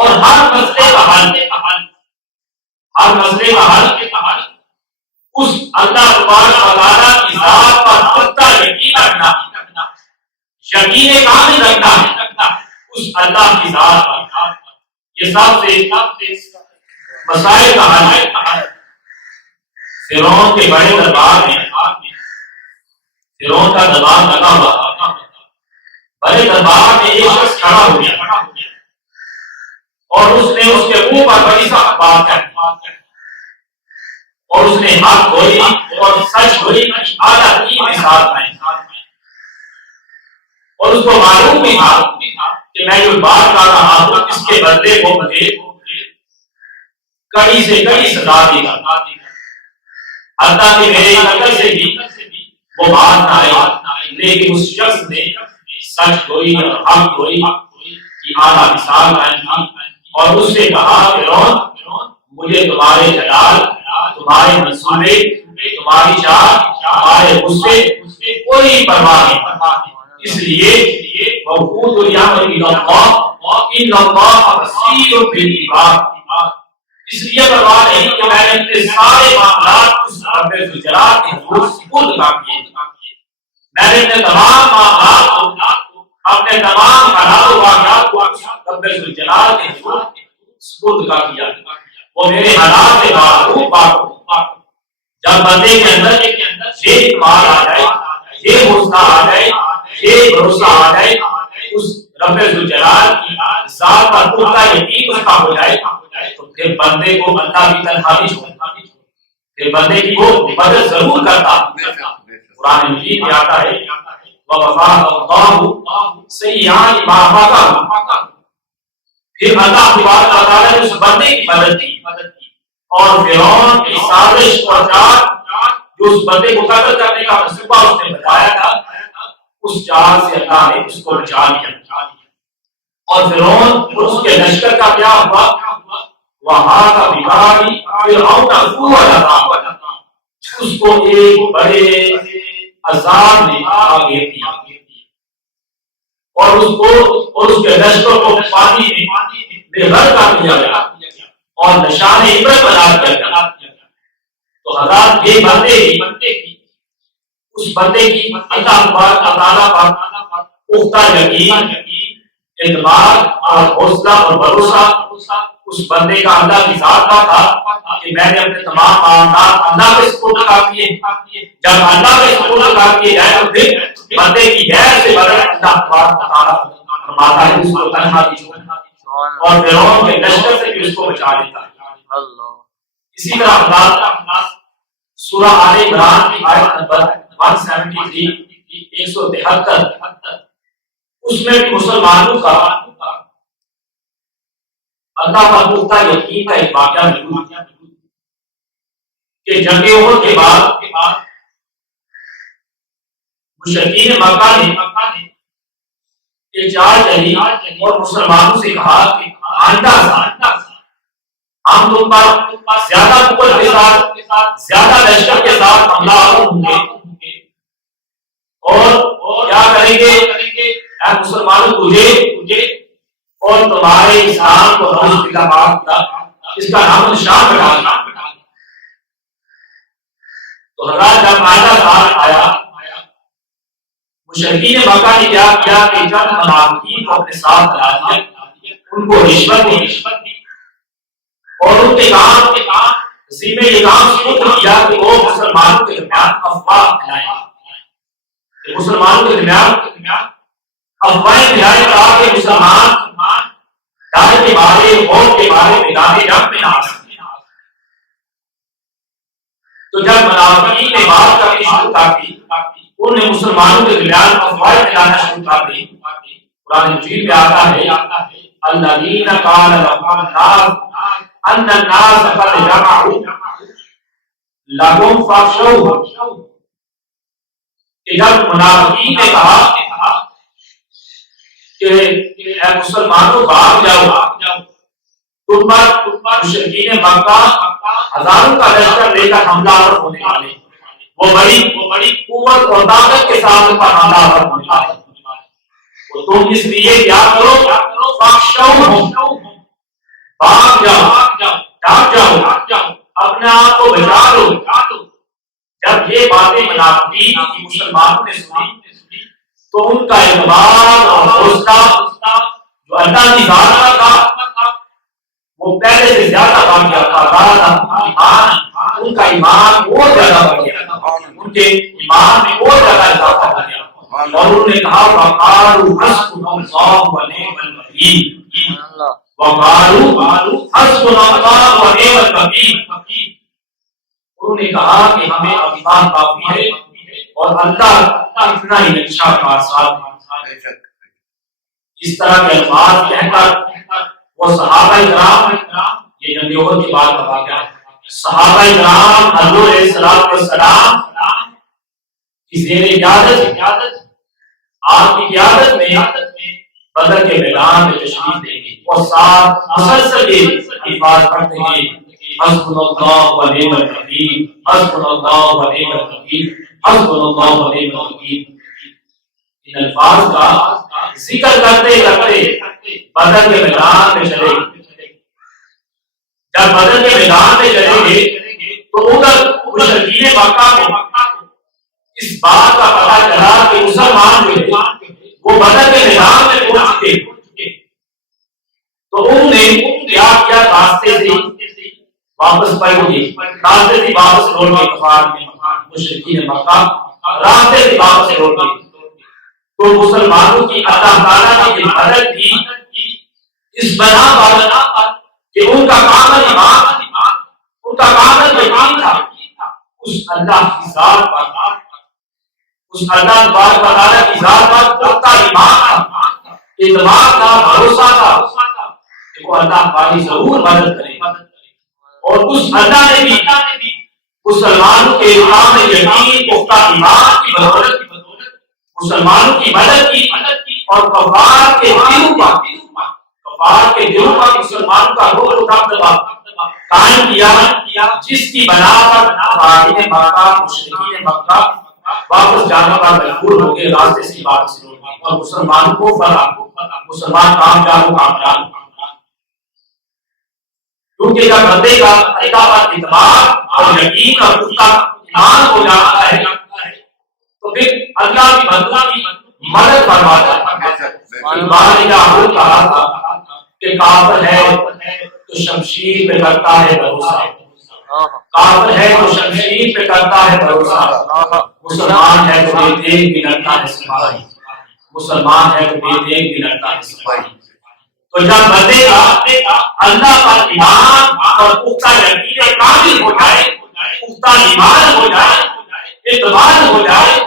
اور ہر مسئلے کا حل ہر مسئلے کا حل اس اللہ تبارک و تعالیٰ کی ذات پر پختہ یقین رکھنا، یقین کامل رکھنا اس اللہ کی ذات پر، یہ سب سے مسائل کا حل ہے۔ فرعون کے بڑے دربار میں فرعون کا دربار لگا ہوا تھا، بڑے دربار میں ایک شخص کھڑا ہو گیا اور اس نے اس کے منہ پر بڑی سا بات کہی اور اس نے حق بولی اور سچ بولی اعلیٰ ترین مثال میں، اور اس کو معلوم بھی تھا کہ میں جو بات کر رہا ہوں اس کے بدلے وہ مجھے کڑی سے کڑی سزا دے گا، حتیٰ کہ میرے نقل سے بھی وہ بات نہ آئی، لیکن اس شخص نے سچ بولی اور حق بولی کی اعلیٰ مثال قائم کی اور اس سے کہا فرعون مجھے تمہارے جلال، تمہارے منصوبے، تمہاری چاہ، تمہارے غصے کوئی پرواہ نہیں، اس لیے وقود الیامر الی اللہ ان اللہ بصیر بالعباد، اس لیے پرواہ نہیں کہ میں نے اپنے سارے معاملات اس رب ذوالجلال کے حضور سپرد کر دیے، میں نے اپنے تمام معاملات کو، اپنے تمام حالات و واقعات کو رب ذوالجلال کے حضور سپرد کر دیا، وہ میرے حالات سے باخبر۔ جب بندے کے اندر یہ اعتماد آ جائے، یہ حوصلہ آ جائے، یہ بھروسہ آ جائے، اس رب ذوالجلال کی ذات پر پختہ یقین اس کا ہو جائے تو پھر بندے کو اللہ کی تنہا نہیں چھوڑتا، پھر بندے کی وہ مدد ضرور کرتا۔ قرآن مجید میں آتا ہے وَوَفَاهَ اللَّهُ سَيِّئَاتِ مَا فَعَلَ، پھر اللہ تبارک و تعالیٰ نے اس بندے کی مدد کی اور فرعون کی سازش اور چال جو اس بندے کو قتل کرنے کا منصوبہ اس نے بتایا تھا، اس چال سے اللہ نے اس کو بچا لیا، اور فرعون اور اس کے لشکر کا کیا ہوا؟ وہاں کا بھکاری فرعون کو اس کو ایک بڑے عذاب نے آگے دیا اور اس کو اور اس کے لشکر کو پانی میں غرق کر دیا گیا اور نشان عبرت بنا دیا گیا۔ تو حضرات یہ بندے کی اس بندے کی اللہ تبارک و تعالیٰ پر پختہ یقین، اعتماد اور حوصلہ اور بھروسہ اس بندے کا اللہ کی ذات کا تھا کہ میں نے اپنے تمام معاملات اللہ کے سپرد کر دیے۔ جب اللہ کے سپرد کر دیے جائے تو پھر بندے کی غیر سے بدل اللہ تبارک و تعالیٰ فرماتا ہے اس کو تنہا نہیں چھوڑتا اور فرعون کے لشکر سے بھی اس کو بچا لیتا ہے۔ اسی طرح اللہ سورہ آل عمران کی آیت نمبر 173 173 اس میں بھی مسلمانوں کا اللہ کا پختہ یقین کا ایک واقعہ موجود ہے کہ جنگ احد کے بعد مشرکین مکہ نے ایک چال چلی اور مسلمانوں سے کہا کہ آئندہ ہم تم پر زیادہ قوت کے ساتھ، زیادہ لشکر کے ساتھ حملہ آور ہوں گے اور کیا کریں گے؟ اے مسلمانوں تجھے اور تمہارے اسلام کو نعوذ باللہ اس کا نام و نشان مٹا دیا۔ تو حضرات جب آئندہ سال آیا مشرکین مکہ نے کیا کیا کہ چند منافقین کو اپنے ساتھ بلا دیا، ان کو رشوت دی اور ان کے کام ذمہ یہ کام سپرد کیا کہ وہ مسلمانوں کے درمیان افواہ پھیلائیں، کہ مسلمانوں کے درمیان افواہیں پھیلائیں تاکہ مسلمان ڈر کے بارے، خوف کے بارے میدان جنگ میں نہ آ سکے۔ تو جب منافقین نے بات کرنی شروع کر دی، انہوں نے مسلمانوں کے درمیان افواہیں پھیلانا شروع کر دی۔ قرآن مجید میں آتا ہے الذین قال لهم الناس ان الناس قد جمعوا لهم فاخشوهم، کہ جب منافقین نے کہا کہ اے مسلمانوں بھاگ جاؤ، تم پر مشرکین مکہ ہزاروں کا لشکر لے کر حملہ آور ہونے والے، وہ بڑی قوت اور طاقت کے ساتھ پر حملہ آور ہونے والے، تو تم اس لیے کیا کرو؟ فاخشوهم، بھاگ جاؤ، بھاگ جاؤ، اپنے آپ کو بچا لو۔ جب یہ باتیں منافقین کی مسلمانوں نے سنی تو ان کا اعتماد اور حوصلہ جو اللہ کی ذات کا تھا وہ پہلے سے زیادہ بڑھ گیا تھا۔ ان کا ایمان اور زیادہ بڑھ گیا تھا، ان کے ایمان میں اور زیادہ اضافہ ہو گیا، اور انہوں نے کہا وقالوا حسبنا اللہ ونعم الوکیل، وقالوا حسبنا اللہ ونعم الوکیل، انہوں نے کہا کہ ہمیں اللہ کافی ہے اور اللہ اتنا ہی اچھا کارساز ہے۔ اس طرح کے الفاظ کہہ کر وہ صحابہ کرام، یہ جنگ احد کے بعد کا واقعہ ہے، صحابہ کرام حضور علیہ الصلوۃ والسلام کی زیر قیادت، آپ کی قیادت میں بدر کے میدان میں تشریف لے گئے اور ساتھ مسلسل یہ الفاظ پڑھتے ہیں حسبنا اللہ ونعم الوکیل، حسبنا اللہ ونعم الوکیل، حسبنا اللہ ونعم الوکیل۔ ان الفاظ کا ذکر کرتے کرتے بدر کے میدان میں چلے گئے۔ جب بدر کے میدان میں چلے گئے تو ادھر مشرکین مکہ کو اس بات کا پتہ چلا کہ مسلمان جو ہے وہ بدر کے میدان میں پہنچ چکے، تو انہوں نے کیا کیا، راستے سے واپس پلٹ گئے، راستے سے واپس لوٹ گئے، کفار میں مشرکین مکہ راستے سے واپس لوٹ گئے۔ تو مسلمانوں کی اللہ تعالیٰ نے یہ مدد کی اس بنا پر کہ ان کا کامل ایمان، ان کا کامل یقین تھا اس اللہ کی ذات پر، اس اللہ تبارک و تعالیٰ کی ذات پر پختہ ایمان تھا، اعتماد تھا، بھروسہ تھا کہ وہ اللہ ہماری ضرور مدد کرے گا۔ اور اس اللہ نے بھی مسلمانوں کے کامل یقین، پختہ ایمان کی بدولت مسلمانوں کی مدد کی، اور کفار کے دلوں پر مسلمانوں کا روح و دبدبہ قائم کیا، جس کی بنا پر قائدین مکہ، مشرکین مکہ واپس جانے پر مجبور ہو گئے، راستے سے واپس لوٹ گئے اور مسلمانوں کو مسلمان کامیاب و کامران، کیونکہ جب بندے کا اللہ پر اعتماد اور یقین اور پختہ ایمان ہو جاتا ہے تو پھر اللہ کی مدد فرماتا ہے۔ اللہ کہا تھا کہ کافر ہے تو شمشیر پہ کرتا ہے بھروسہ، کافر ہے تو شمشیر پہ کرتا ہے بھروسہ، مسلمان ہے تو بے دیکھ بھی لڑتا ہے سپاہی، مسلمان ہے تو بے دیکھ بھی لڑتا ہے سپاہی۔ تو جب بندے کا اللہ پر ایمان اور پختہ یقین کامل ہو جائے، پختہ ایمان ہو جائے، اعتماد ہو جائے،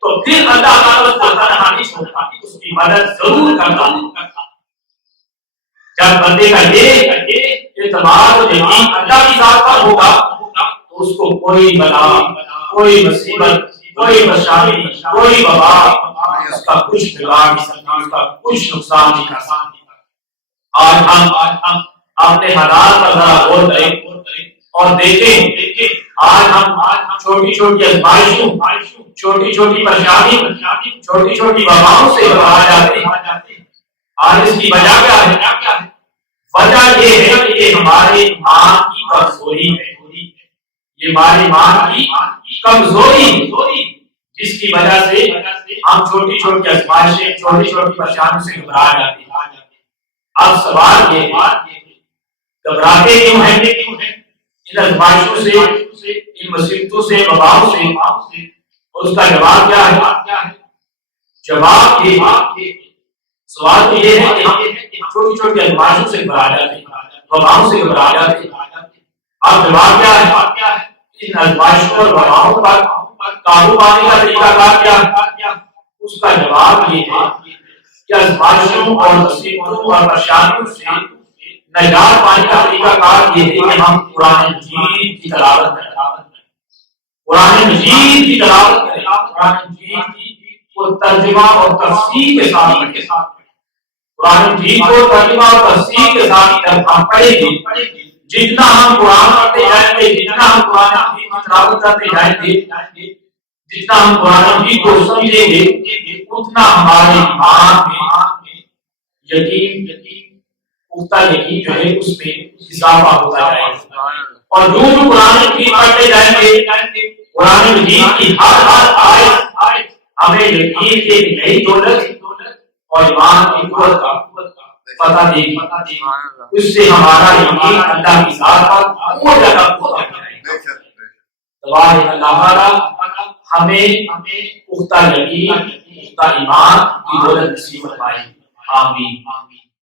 تو پھر اللہ تعالیٰ اس کو تنہا نہیں چھوڑتا، اس کی مدد ضرور کرتا ہے۔ جب بندے کا یہ اعتماد اور یقین اللہ کی ذات پر ہوگا تو اس کو کوئی بلا، کوئی مصیبت، کوئی پریشانی، کوئی وبا اس کا کچھ بگاڑ نہیں سکتا، اس کا کچھ نقصان نہیں کر سکتا۔ آج ہم اپنے حالات پر ذرا غور کریں اور دیکھیں، آج ہم چھوٹی چھوٹی آزمائشوں، چھوٹی چھوٹی پریشانی، چھوٹی چھوٹی وباؤں سے گھبرا جاتے ہیں۔ آج اس کی وجہ کیا ہے؟ وجہ یہ ہے کہ یہ ہمارے ایمان کی کمزوری ہے، یہ ہمارے ایمان کی کمزوری، جس کی وجہ سے ہم چھوٹی چھوٹی آزمائشیں، چھوٹی چھوٹی پریشانیوں سے گھبرا جاتے ہیں۔ اب سوال یہ ہے گھبراتے کیوں ہیں؟ ان آزمائشوں سے، ان مصیبتوں سے، وباؤں سے، اور اس کا جواب کیا ہے؟ جواب یہ، سوال تو یہ ہے کہ ہم چھوٹی چھوٹی آزمائشوں سے گھبرا جاتے ہیں، وباؤں سے گھبرا جاتے ہیں۔ اب جواب کیا ہے؟ ان آزمائشوں اور وباؤں پر قابو پانے کا طریقہ کار کیا ہے؟ اس کا جواب یہ ہے کہ آزمائشوں اور مصیبتوں اور پریشانیوں سے نجات پانے کا طریقہ کار یہ ہے کہ ہم قرآن مجید کی تلاوت کریں، قرآن مجید کی تلاوت کریں، قرآن مجید کی ترجمہ اور تفسیر کے ساتھ پڑھیں، قرآن مجید کو ترجمہ اور تفسیر کے ساتھ ہم پڑھیں گے۔ جتنا ہم قرآن پڑھتے جائیں گے، جتنا ہم قرآن مجید کی تلاوت کرتے جائیں گے، جتنا ہم قرآن مجید کو سمجھیں گے، اتنا ہمارے ایمان میں یقین، پختہ یقین جو ہے اس میں اضافہ ہوتا جائے گا. اور جو قرآن مجید پڑھتے جائیں گے قرآن مجید کی ہر آیت ہمیں یقین کی نئی دولت اور ایمان کی قوت کا پتہ دے گی. اس سے ہمارا یقین اللہ کی ذات پر اور زیادہ پختہ ہو جائے گا. دعا ہے اللہ تعالی ہمیں پختہ یقین پختہ ایمان کی دولت نصیب فرمائے. آمین.